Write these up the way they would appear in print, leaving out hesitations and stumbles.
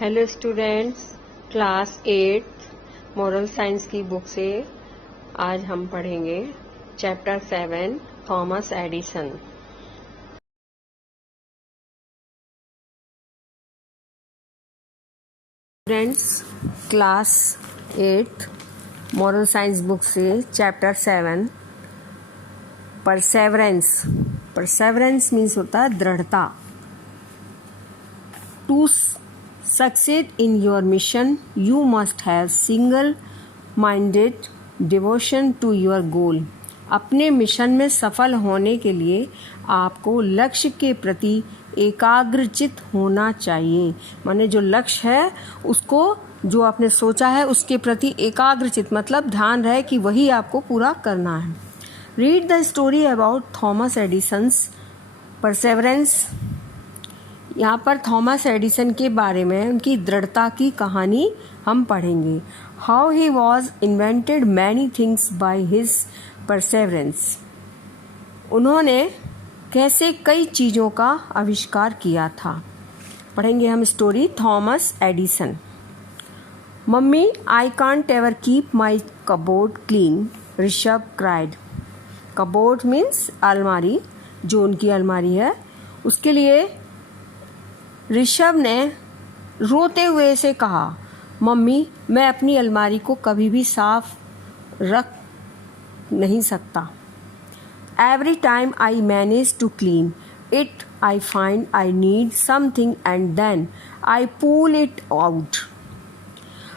Hello students, class 8 moral science की book से आज हम पढ़ेंगे chapter 7 Thomas Edison. Students, class 8 moral science book से चैप्टर 7 परसेवरेंस। परसेवरेंस मीन्स होता है दृढ़ता। To succeed in your mission, you must have single-minded devotion to your goal. अपने मिशन में सफल होने के लिए आपको लक्ष्य के प्रति एकाग्रचित होना चाहिए। माने जो लक्ष्य है उसको, जो आपने सोचा है उसके प्रति एकाग्रचित मतलब ध्यान रहे कि वही आपको पूरा करना है। Read the story about Thomas Edison's Perseverance. यहाँ पर थॉमस एडिसन के बारे में उनकी दृढ़ता की कहानी हम पढ़ेंगे। How he was invented many things by his Perseverance. उन्होंने कैसे कई चीज़ों का आविष्कार किया था। पढ़ेंगे हम story Thomas Edison. Mummy, I can't ever keep my cupboard clean, Rishabh cried. Cupboard means अलमारी, जो उनकी अलमारी है उसके लिए ऋषभ ने रोते हुए से कहा, मम्मी मैं अपनी अलमारी को कभी भी साफ रख नहीं सकता। Every time I manage to clean it I find I need something and then I pull it out.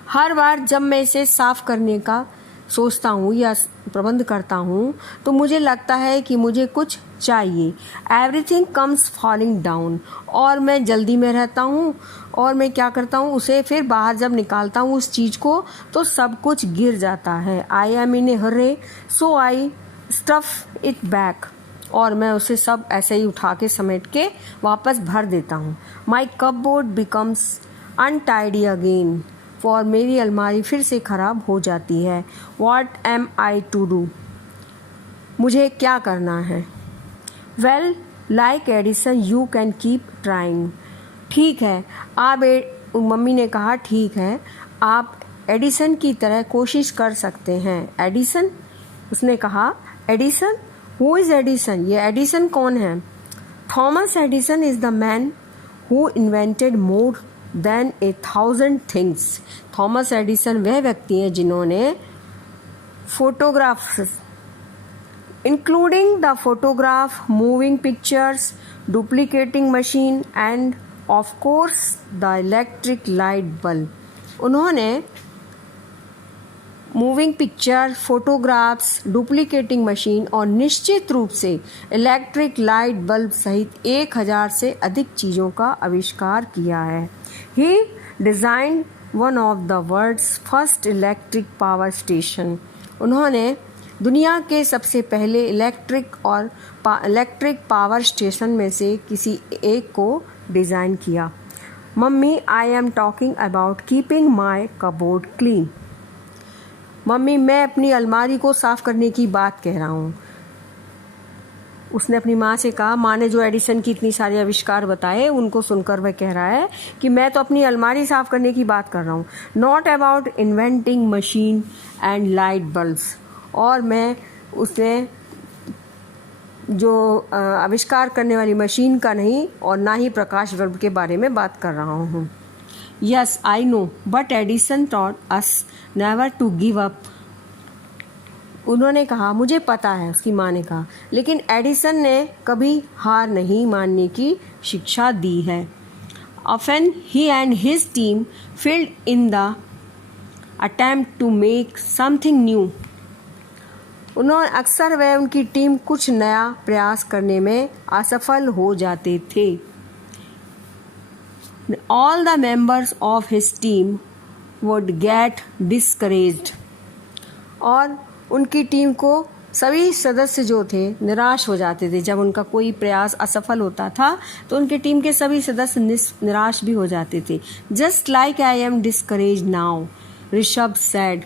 हर बार जब मैं इसे साफ करने का सोचता हूँ या प्रबंध करता हूँ तो मुझे लगता है कि मुझे कुछ चाहिए। एवरीथिंग कम्स फॉलिंग डाउन, और मैं जल्दी में रहता हूँ और मैं क्या करता हूँ, उसे फिर बाहर जब निकालता हूँ उस चीज़ को तो सब कुछ गिर जाता है। I am in a hurry so I stuff it back, और मैं उसे सब ऐसे ही उठा के समेट के वापस भर देता हूँ। My cupboard becomes untidy again, और मेरी अलमारी फिर से ख़राब हो जाती है। What am I to do, मुझे क्या करना है। Well like Edison you can keep trying. ठीक है, आप मम्मी ने कहा ठीक है, आप एडिसन की तरह कोशिश कर सकते हैं। एडिसन, उसने कहा एडिसन, हु इज़ एडिसन, ये एडिसन कौन है। Thomas Edison is the man who invented more than 1000 things. Thomas Edison वह व्यक्ति हैं जिन्होंने photographs including the photograph, moving pictures, duplicating machine and of course the electric light bulb. उन्होंने moving picture, photographs, duplicating machine और निश्चित रूप से electric light bulb सहित 1000 से अधिक चीज़ों का आविष्कार किया है। He designed one of the world's first electric power station. उन्होंने दुनिया के सबसे पहले इलेक्ट्रिक पावर स्टेशन में से किसी एक को डिज़ाइन किया। Mummy, I am talking about keeping my cupboard clean. Mummy, मैं अपनी अलमारी को साफ करने की बात कह रहा हूँ। उसने अपनी माँ से कहा, माँ ने जो एडिसन की इतनी सारे आविष्कार बताए उनको सुनकर वह कह रहा है कि मैं तो अपनी अलमारी साफ करने की बात कर रहा हूँ। Not about inventing machine and light bulbs, और मैं उसने जो आविष्कार करने वाली मशीन का नहीं और ना ही प्रकाश बल्ब के बारे में बात कर रहा हूँ। Yes I know but Edison taught us never to give up. उन्होंने कहा, मुझे पता है, उसकी माँ ने कहा, लेकिन एडिसन ने कभी हार नहीं मानने की शिक्षा दी है। Often he and his team failed in the attempt to make something new. उन्होंने अक्सर वह उनकी टीम कुछ नया प्रयास करने में असफल हो जाते थे। All the members of his team would get discouraged, और उनकी टीम को सभी सदस्य जो थे निराश हो जाते थे। जब उनका कोई प्रयास असफल होता था तो उनकी टीम के सभी सदस्य निराश भी हो जाते थे। Just like I M discourage now, Rishabh sad.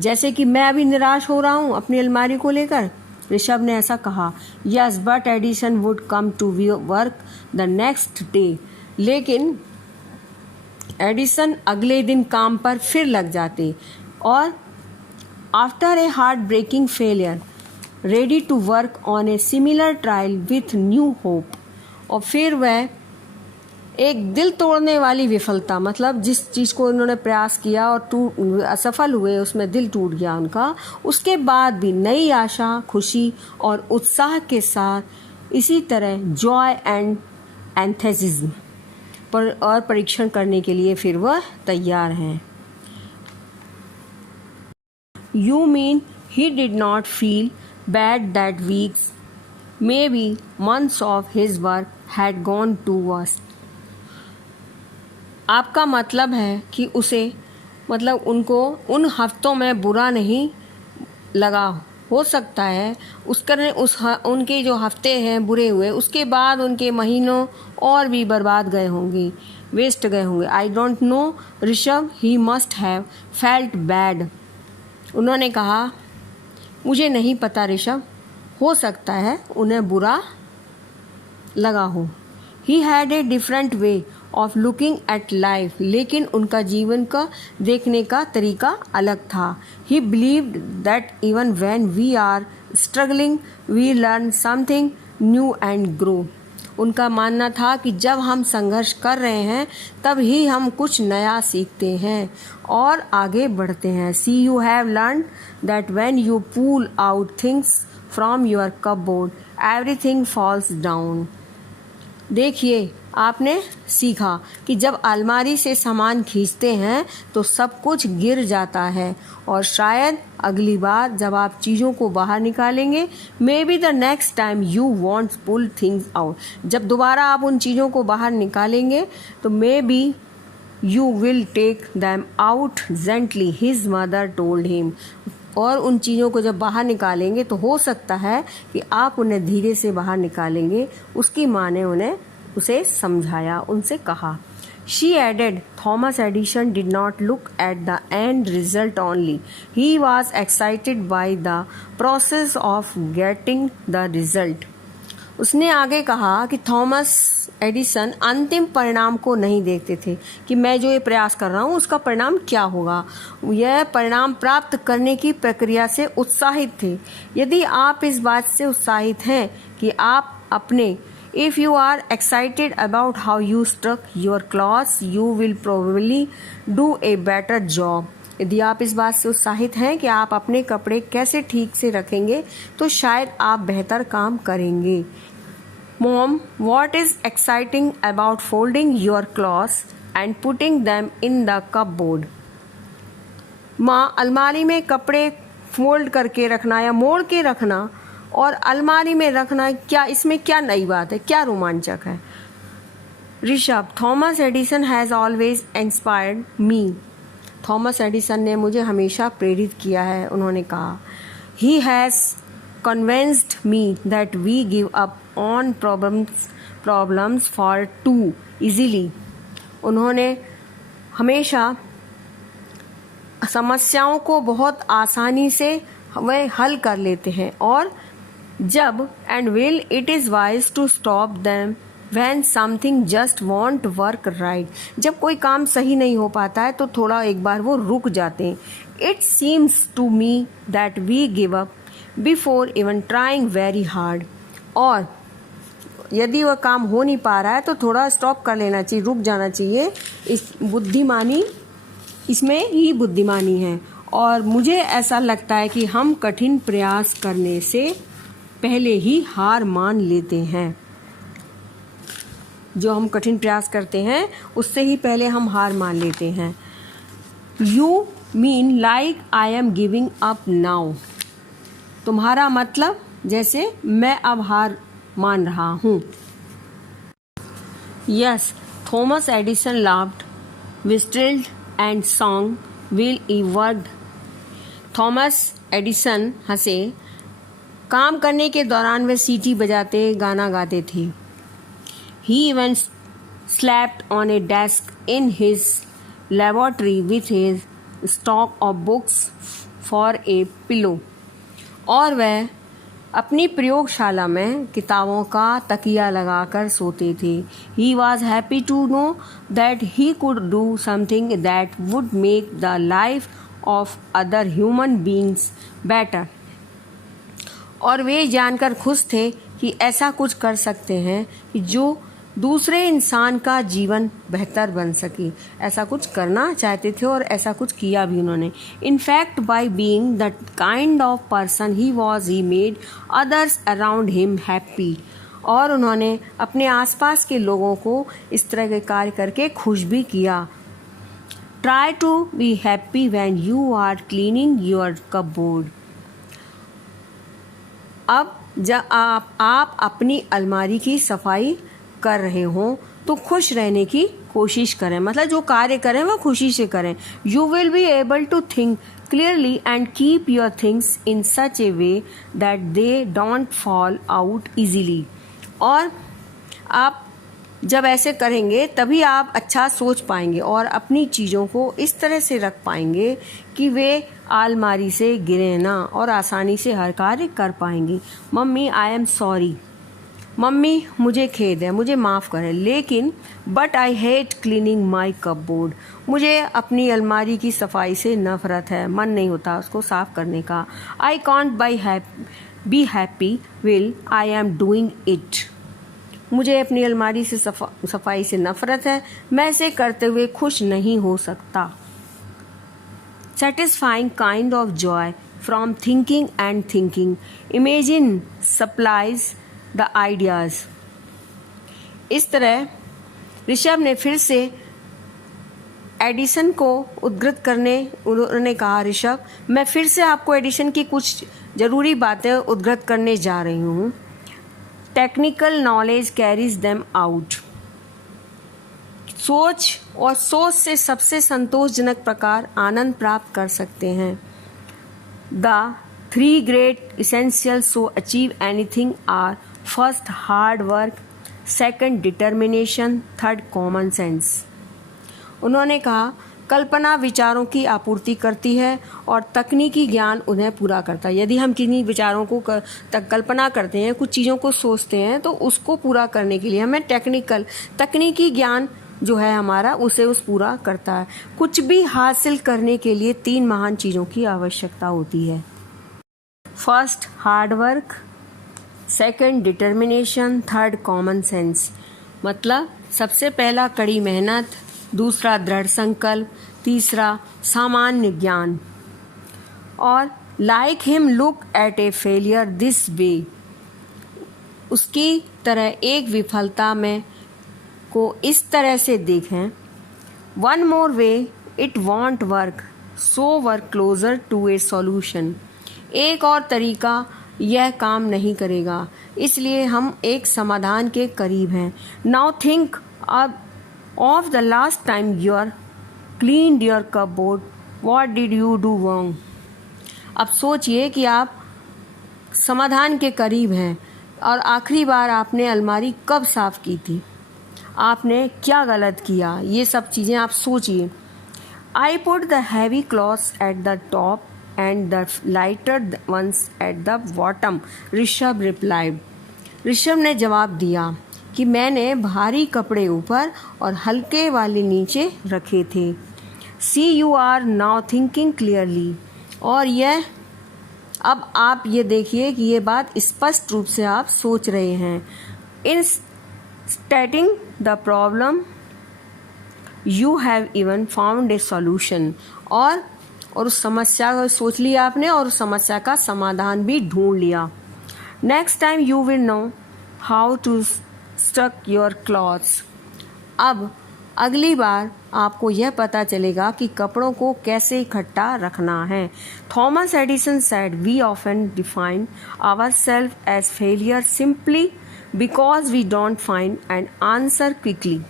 जैसे कि मैं अभी निराश हो रहा हूँ अपनी अलमारी को लेकर, ऋषभ ने ऐसा कहा। Yes but Edison would come to work the next day, लेकिन एडिसन अगले दिन काम पर फिर लग जाते और after a heartbreaking failure ready to work on a similar trial with new hope, और फिर वह एक दिल तोड़ने वाली विफलता, मतलब जिस चीज़ को उन्होंने प्रयास किया और असफल हुए, उसमें दिल टूट गया उनका, उसके बाद भी नई आशा, खुशी और उत्साह के साथ इसी तरह जॉय एंड एंथेसिज्म पर और परीक्षण करने के लिए फिर वह तैयार हैं। You mean he did not feel bad that weeks, maybe months of his work had gone to waste? आपका मतलब है कि उसे, मतलब उनको उन हफ्तों में बुरा नहीं लगा, हो सकता है उनके जो हफ्ते हैं बुरे हुए, उसके बाद उनके महीनों और भी बर्बाद गए होंगे, वेस्ट गए होंगे। I don't know Rishabh, he must have felt bad. उन्होंने कहा, मुझे नहीं पता ऋषभ, हो सकता है उन्हें बुरा लगा हो। He had a different way of looking at life, लेकिन उनका जीवन का देखने का तरीका अलग था। He believed that even when we are struggling we learn something new and grow. उनका मानना था कि जब हम संघर्ष कर रहे हैं तब ही हम कुछ नया सीखते हैं और आगे बढ़ते हैं। See you have learn that when you pull out things from your cupboard everything falls down. देखिए, आपने सीखा कि जब अलमारी से सामान खींचते हैं तो सब कुछ गिर जाता है, और शायद अगली बार जब आप चीज़ों को बाहर निकालेंगे, maybe the next time you want pull things out, जब दोबारा आप उन चीज़ों को बाहर निकालेंगे तो maybe you will take them out gently, his mother told him. और उन चीज़ों को जब बाहर निकालेंगे तो हो सकता है कि आप उन्हें धीरे से बाहर निकालेंगे, उसकी माँ ने उसे समझाया, उनसे कहा। She added, Thomas Edison did not look at the end result only. He was excited by the process of getting the result. उसने आगे कहा कि थॉमस एडिसन अंतिम परिणाम को नहीं देखते थे कि मैं जो ये प्रयास कर रहा हूँ उसका परिणाम क्या होगा, यह परिणाम प्राप्त करने की प्रक्रिया से उत्साहित थे। यदि आप इस बात से उत्साहित हैं कि आप अपने If you are excited about how you struck your claws, you will probably do a better job. यदि आप इस बात से उत्साहित हैं कि आप अपने कपड़े कैसे ठीक से रखेंगे तो शायद आप बेहतर काम करेंगे। Mom, what is exciting about folding your clothes and putting them in the cupboard? माँ, अलमारी में कपड़े फोल्ड करके रखना या मोड़ के रखना और अलमारी में रखना, क्या इसमें क्या नई बात है, क्या रोमांचक है? Rishabh, Thomas Edison has always inspired me. Thomas Edison ने मुझे हमेशा प्रेरित किया है, उन्होंने कहा। He has convinced me that we give up on problems for too easily. उन्होंने हमेशा समस्याओं को बहुत आसानी से वे हल कर लेते हैं, और जब and will it is wise to stop them when something just won't work right. जब कोई काम सही नहीं हो पाता है तो थोड़ा एक बार वो रुक जाते हैं। It seems to me that we give up before even trying very hard. और यदि वह काम हो नहीं पा रहा है तो थोड़ा स्टॉप कर लेना चाहिए, रुक जाना चाहिए। इसमें ही बुद्धिमानी है। और मुझे ऐसा लगता है कि हम कठिन प्रयास करने से पहले ही हार मान लेते हैं। जो हम कठिन प्रयास करते हैं उससे ही पहले हम हार मान लेते हैं। You mean like I am giving up now. तुम्हारा मतलब जैसे मैं अब हार मान रहा हूँ। Yes, Thomas Edison laughed, whistled and song while he worked. थॉमस एडिसन हंसे, काम करने के दौरान वे सीटी बजाते, गाना गाते थे। He even slept on a desk in his laboratory with his stock of books for a pillow. और वह अपनी प्रयोगशाला में किताबों का तकिया लगाकर सोते थे। He was happy to know that he could do something that would make the life of other human beings better. और वे जानकर खुश थे कि ऐसा कुछ कर सकते हैं कि जो दूसरे इंसान का जीवन बेहतर बन सके। ऐसा कुछ करना चाहते थे और ऐसा कुछ किया भी उन्होंने। In fact by being the kind of person he was he made others around him happy. और उन्होंने अपने आसपास के लोगों को इस तरह के कार्य करके खुश भी किया। Try to be happy when you are cleaning your cupboard. अब जब आप अपनी अलमारी की सफाई कर रहे हो तो खुश रहने की कोशिश करें, मतलब जो कार्य करें वो खुशी से करें। You will be able to think clearly and keep your things in such a way that they don't fall out easily. और आप जब ऐसे करेंगे तभी आप अच्छा सोच पाएंगे और अपनी चीज़ों को इस तरह से रख पाएंगे कि वे अलमारी से गिरे ना और आसानी से हर कार्य कर पाएंगे। Mummy I am sorry, mummy मुझे खेद है, मुझे माफ़ करें, लेकिन but I hate cleaning my cupboard. मुझे अपनी अलमारी की सफाई से नफरत है, मन नहीं होता उसको साफ करने का। I can't be happy will I am doing it. मुझे अपनी अलमारी से सफाई से नफरत है, मैं इसे करते हुए खुश नहीं हो सकता। Satisfying kind of Joy from thinking and thinking imagine supplies the ideas. इस तरह ऋषभ ने फिर से एडिसन को उद्धृत करने उन्होंने कहा, ऋषभ मैं फिर से आपको एडिसन की कुछ ज़रूरी बातें उद्धृत करने जा रही हूँ। Technical knowledge carries them out. सोच और सोच से सबसे संतोषजनक प्रकार आनंद प्राप्त कर सकते हैं। The 3 great essentials to achieve anything are first hard work, second determination, third common sense. उन्होंने कहा कल्पना विचारों की आपूर्ति करती है और तकनीकी ज्ञान उन्हें पूरा करता है। यदि हम किन्हीं विचारों को कल्पना करते हैं, कुछ चीज़ों को सोचते हैं, तो उसको पूरा करने के लिए हमें तकनीकी ज्ञान जो है हमारा उसे पूरा करता है। कुछ भी हासिल करने के लिए 3 महान चीज़ों की आवश्यकता होती है। First hard work, second determination, third common sense. मतलब सबसे पहला कड़ी मेहनत, दूसरा दृढ़ संकल्प, तीसरा सामान्य ज्ञान। और like him look at A failure this way. उसकी तरह एक विफलता में को इस तरह से देखें। One more way it won't work, so work closer to a solution. एक और तरीका यह काम नहीं करेगा, इसलिए हम एक समाधान के करीब हैं। Now think of the last time your cleaned your cupboard, what did you do wrong. अब सोचिए कि आप समाधान के करीब हैं और आखिरी बार आपने अलमारी कब साफ की थी, आपने क्या गलत किया, ये सब चीज़ें आप सोचिए। I put the heavy clothes at the top and the lighter ones at the bottom, Rishabh replied। Rishabh ने जवाब दिया कि मैंने भारी कपड़े ऊपर और हल्के वाले नीचे रखे थे। See you are now thinking clearly। और यह अब आप ये देखिए कि ये बात स्पष्ट रूप से आप सोच रहे हैं। In stating the problem you have even found a solution। और उस समस्या को सोच लिया आपने और उस समस्या का समाधान भी ढूंढ लिया। Next time you will know how to stack your clothes. अब अगली बार आपको यह पता चलेगा कि कपड़ों को कैसे इकट्ठा रखना है। Thomas Edison said we often define ourselves as failure simply because we don't find an answer quickly.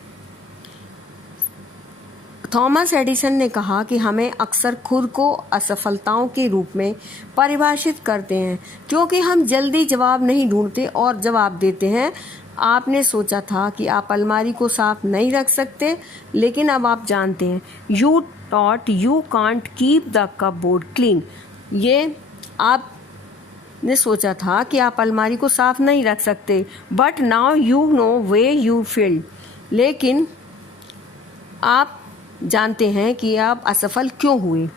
Thomas Edison ने कहा कि हमें अक्सर खुद को असफलताओं के रूप में परिभाषित करते हैं क्योंकि हम जल्दी जवाब नहीं ढूंढते और जवाब देते हैं। आपने सोचा था कि आप अलमारी को साफ नहीं रख सकते, लेकिन अब आप जानते हैं। You thought you can't keep the cupboard clean. ये आप ने सोचा था कि आप अलमारी को साफ नहीं रख सकते, but now you know way you feel. लेकिन आप जानते हैं कि आप असफल क्यों हुए।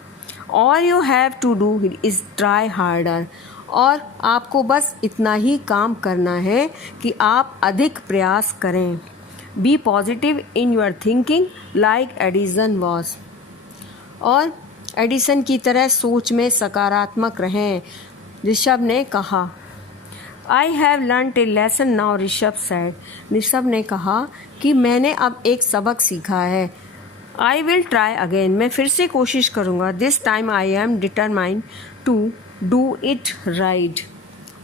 All you have to do is try harder. और आपको बस इतना ही काम करना है कि आप अधिक प्रयास करें। Be positive in your thinking like Edison was. और एडिसन की तरह सोच में सकारात्मक रहें, ऋषभ ने कहा। I have learn a lesson now, Rishabh said. Rishabh ने कहा कि मैंने अब एक सबक सीखा है। आई विल ट्राई अगेन, मैं फिर से कोशिश करूँगा। This time I am determined to do it right.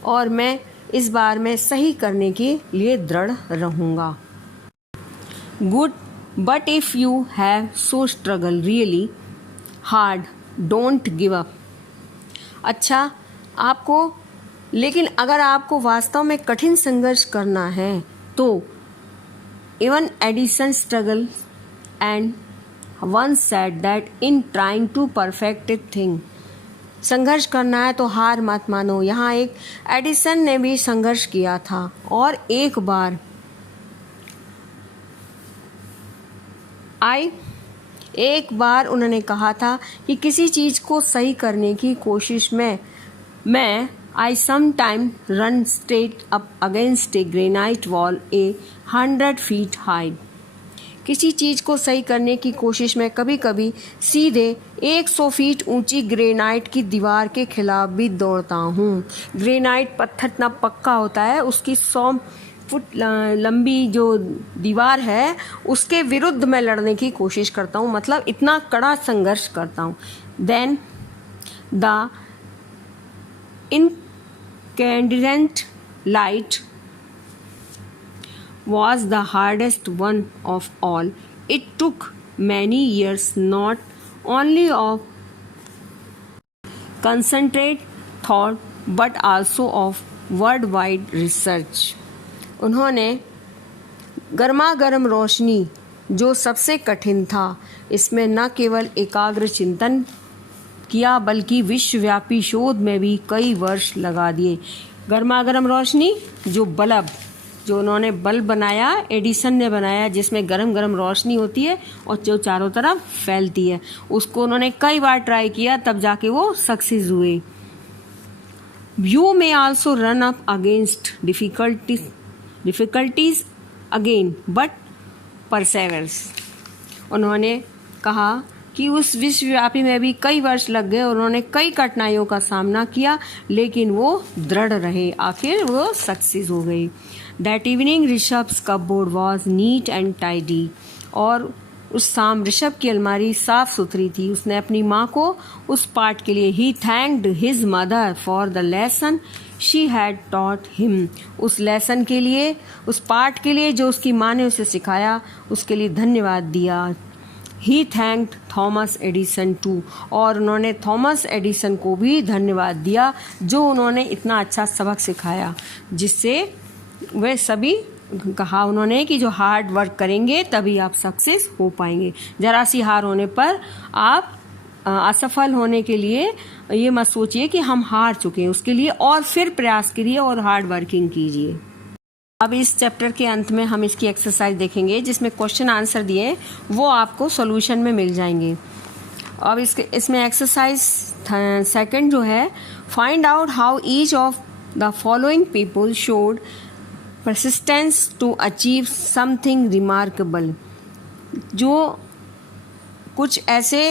और मैं इस बार में सही करने के लिए दृढ़ रहूँगा। Good, but if you have so struggle really hard, don't give up. अच्छा, लेकिन अगर आपको वास्तव में कठिन संघर्ष करना है तो even Edison struggle and won said that in trying to perfect a thing. संघर्ष करना है तो हार मत मानो। यहाँ एक एडिसन ने भी संघर्ष किया था और एक बार उन्होंने कहा था कि किसी चीज़ को सही करने की कोशिश में मैं I some time run straight up against a granite wall 100 feet high. किसी चीज़ को सही करने की कोशिश में कभी कभी सीधे 100 फीट ऊंची ग्रेनाइट की दीवार के खिलाफ भी दौड़ता हूँ। ग्रेनाइट पत्थर इतना पक्का होता है, उसकी 100 फुट लंबी जो दीवार है उसके विरुद्ध मैं लड़ने की कोशिश करता हूँ, मतलब इतना कड़ा संघर्ष करता हूँ। Then the incandescent light was the hardest one of all. It took many years not only of concentrated thought but also of worldwide research. उन्होंने गर्मागर्म रोशनी जो सबसे कठिन था, इसमें न केवल एकाग्र चिंतन किया बल्कि विश्वव्यापी शोध में भी कई वर्ष लगा दिए। गर्मागर्म रोशनी जो उन्होंने बल्ब बनाया, एडिसन ने बनाया, जिसमें गरम गरम रोशनी होती है और जो चारों तरफ फैलती है, उसको उन्होंने कई बार ट्राई किया, तब जाके वो सक्सेस हुए। You may also run up against difficulties again but perseveres. उन्होंने कहा कि उस विश्वव्यापी में भी कई वर्ष लग गए, उन्होंने कई कठिनाइयों का सामना किया, लेकिन वो दृढ़ रहे, आखिर वो सक्सेस हो गई। That evening Rishabh's cupboard was neat and tidy. और उस शाम ऋषभ की अलमारी साफ सुथरी थी। उसने अपनी माँ को उस पाठ के लिए he thanked his mother for the lesson she had taught him. उस लेसन के लिए, उस पाठ के लिए जो उसकी माँ ने उसे सिखाया, उसके लिए धन्यवाद दिया। He thanked Thomas Edison to. और उन्होंने थॉमस एडिसन को भी धन्यवाद दिया जो उन्होंने इतना अच्छा सबक सिखाया, जिससे वे सभी कहा उन्होंने कि जो हार्ड वर्क करेंगे तभी आप सक्सेस हो पाएंगे। जरा सी हार होने पर आप असफल होने के लिए ये मत सोचिए कि हम हार चुके हैं, उसके लिए और फिर प्रयास करिए और हार्ड वर्किंग कीजिए। अब इस चैप्टर के अंत में हम इसकी एक्सरसाइज देखेंगे जिसमें क्वेश्चन आंसर दिए वो आपको सॉल्यूशन में मिल जाएंगे। अब इसमें एक्सरसाइज सेकंड जो है, find out how each of the following people showed persistence to achieve something remarkable. जो कुछ ऐसे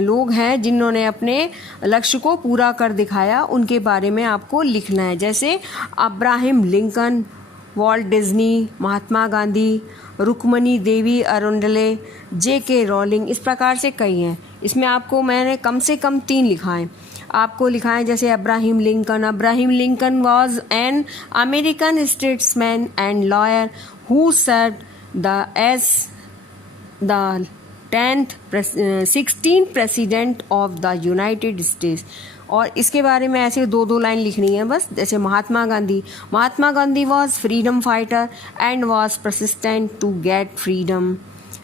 लोग हैं जिन्होंने अपने लक्ष्य को पूरा कर दिखाया, उनके बारे में आपको लिखना है। जैसे Abraham Lincoln, Walt Disney, Mahatma Gandhi, Rukmini देवी अरुंडले, J.K. रॉलिंग, इस प्रकार से कई हैं। इसमें आपको मैंने कम से कम 3 लिखा है। आपको लिखा है जैसे Abraham Lincoln was an American statesman and lawyer who served as the 16th president of the United States. और इसके बारे में ऐसे 2 लाइन लिखनी है बस। जैसे Mahatma Gandhi was freedom fighter and was persistent to get freedom.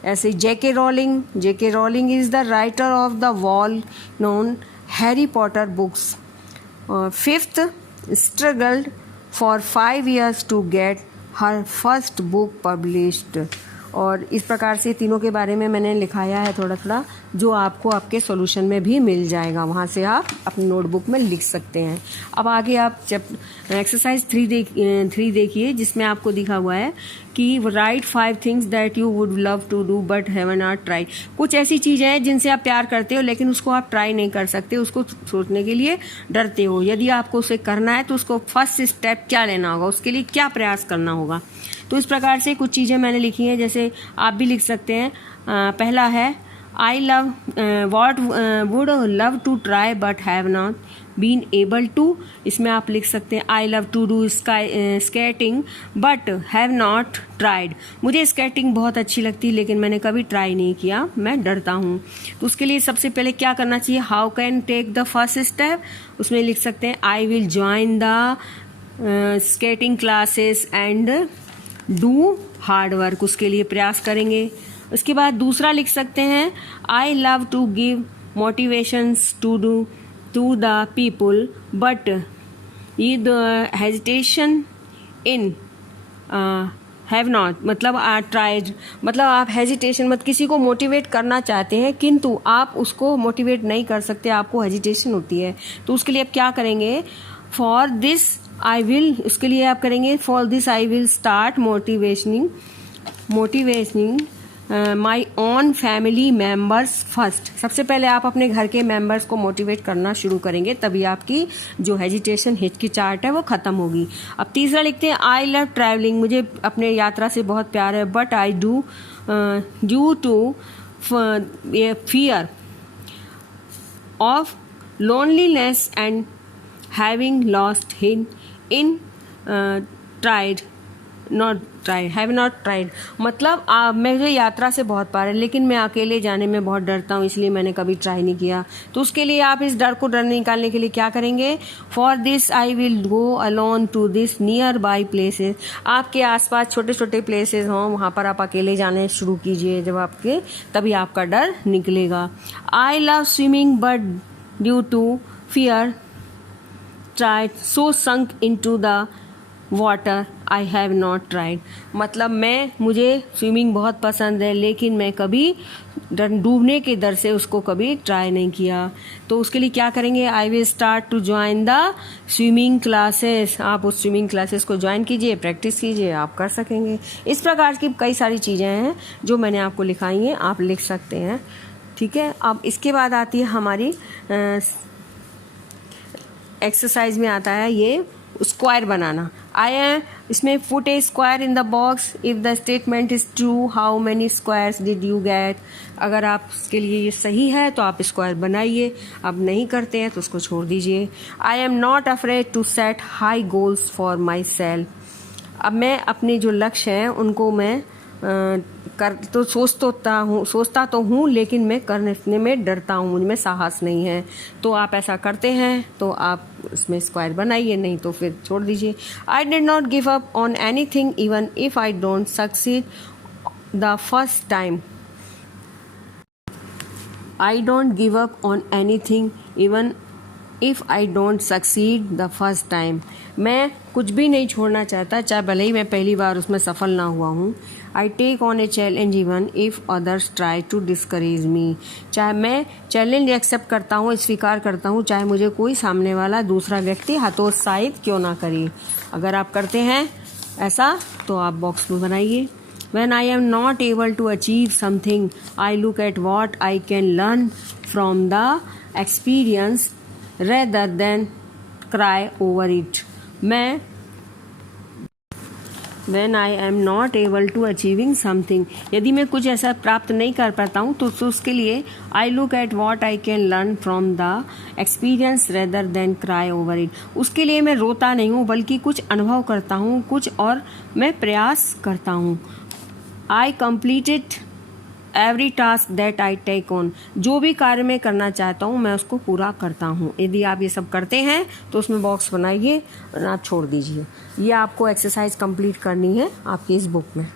ऐसे J.K. Rowling is the writer of the well known Harry Potter books. 5th struggled for 5 years to get her first book published। और इस प्रकार से तीनों के बारे में मैंने लिखाया है थोड़ा थोड़ा, जो आपको आपके सॉल्यूशन में भी मिल जाएगा, वहाँ से आप अपनी नोटबुक में लिख सकते हैं। अब आगे आप एक्सरसाइज 3 देखिए, जिसमें आपको दिखा हुआ है कि write 5 things that you would love to do but have not try. कुछ ऐसी चीज़ें हैं जिनसे आप प्यार करते हो लेकिन उसको आप ट्राई नहीं कर सकते, उसको सोचने के लिए डरते हो। यदि आपको उसे करना है तो उसको फर्स्ट स्टेप क्या लेना होगा, उसके लिए क्या प्रयास करना होगा। तो इस प्रकार से कुछ चीज़ें मैंने लिखी हैं, जैसे आप भी लिख सकते हैं। पहला है I love what would love to try but have not been able to. इसमें आप लिख सकते हैं I love to do skating but have not tried. मुझे स्केटिंग बहुत अच्छी लगती है लेकिन मैंने कभी ट्राई नहीं किया, मैं डरता हूँ। तो उसके लिए सबसे पहले क्या करना चाहिए, how can take the first step. उसमें लिख सकते हैं I will join the skating classes and do hard work. उसके लिए प्रयास करेंगे। उसके बाद दूसरा लिख सकते हैं I love to give motivations to the people but ये the hesitation in have not, मतलब ट्राइड, मतलब आप हेजिटेशन मत, किसी को मोटिवेट करना चाहते हैं किंतु आप उसको मोटिवेट नहीं कर सकते, आपको हेजिटेशन होती है। तो उसके लिए आप क्या करेंगे, फॉर दिस आई विल, उसके लिए आप करेंगे for this I will start motivationing my own family members first. सबसे पहले आप अपने घर के मेंबर्स को मोटिवेट करना शुरू करेंगे, तभी आपकी जो हेजिटेशन, हिचकिचाहट है वो ख़त्म होगी। अब तीसरा लिखते हैं आई लव ट्रैवलिंग, मुझे अपने यात्रा से बहुत प्यार है but I do due to fear of loneliness and having lost in tried not tried, have not tried. मतलब मुझे यात्रा से बहुत प्यार है लेकिन मैं अकेले जाने में बहुत डरता हूँ, इसलिए मैंने कभी ट्राई नहीं किया। तो उसके लिए आप इस डर को निकालने के लिए क्या करेंगे, for this I will go alone to this nearby places. आपके आसपास छोटे छोटे प्लेसेस हों, वहाँ पर आप अकेले जाने शुरू कीजिए, जब आपके तभी आपका डर निकलेगा। I love swimming but due to fear tried so sunk into the water I have not tried. मतलब मुझे स्विमिंग बहुत पसंद है लेकिन मैं कभी डूबने के डर से उसको कभी ट्राई नहीं किया। तो उसके लिए क्या करेंगे, I will start to join the swimming classes. आप उस स्विमिंग क्लासेस को ज्वाइन कीजिए, प्रैक्टिस कीजिए, आप कर सकेंगे। इस प्रकार की कई सारी चीज़ें हैं जो मैंने आपको लिखाई हैं, आप लिख सकते हैं। ठीक है, अब इसके बाद आती है हमारी एक्सरसाइज में आता है ये स्क्वायर बनाना। आई एम, इसमें put A square in the box if the statement is true, how many squares did you get. अगर आप इसके लिए ये सही है तो आप स्क्वायर बनाइए, अब नहीं करते हैं तो उसको छोड़ दीजिए। I am not afraid to set high goals for myself. अब मैं अपने जो लक्ष्य हैं उनको मैं सोचता तो हूँ लेकिन मैं करने में डरता हूँ, मुझ में साहस नहीं है। तो आप ऐसा करते हैं तो आप उसमें स्क्वायर बनाइए, नहीं तो फिर छोड़ दीजिए। I did not give up on anything even if I don't succeed the first time. I don't give up on anything even if I don't succeed the first time. मैं कुछ भी नहीं छोड़ना चाहता, चाहे भले ही मैं पहली बार उसमें सफल ना हुआ हूँ। I take on a challenge even if others try to discourage me. चाहे मैं चैलेंज एक्सेप्ट करता हूँ, स्वीकार करता हूँ, चाहे मुझे कोई सामने वाला दूसरा व्यक्ति हतोत्साहित क्यों ना करे। अगर आप करते हैं ऐसा तो आप बॉक्स में बनाइए। When I am not able to achieve something, I look at what I can learn from the experience rather than cry over it. When I am not able to achieving something, यदि मैं कुछ ऐसा प्राप्त नहीं कर पाता हूँ तो उसके लिए I look at what I can learn from the experience rather than cry over it. उसके लिए मैं रोता नहीं हूँ बल्कि कुछ अनुभव करता हूँ, कुछ और मैं प्रयास करता हूँ। I completed every task that I take on. जो भी कार्य मैं करना चाहता हूँ मैं उसको पूरा करता हूँ। यदि आप ये सब करते हैं तो उसमें बॉक्स बनाइए और आप छोड़ दीजिए। ये आपको एक्सरसाइज कंप्लीट करनी है आपकी इस बुक में।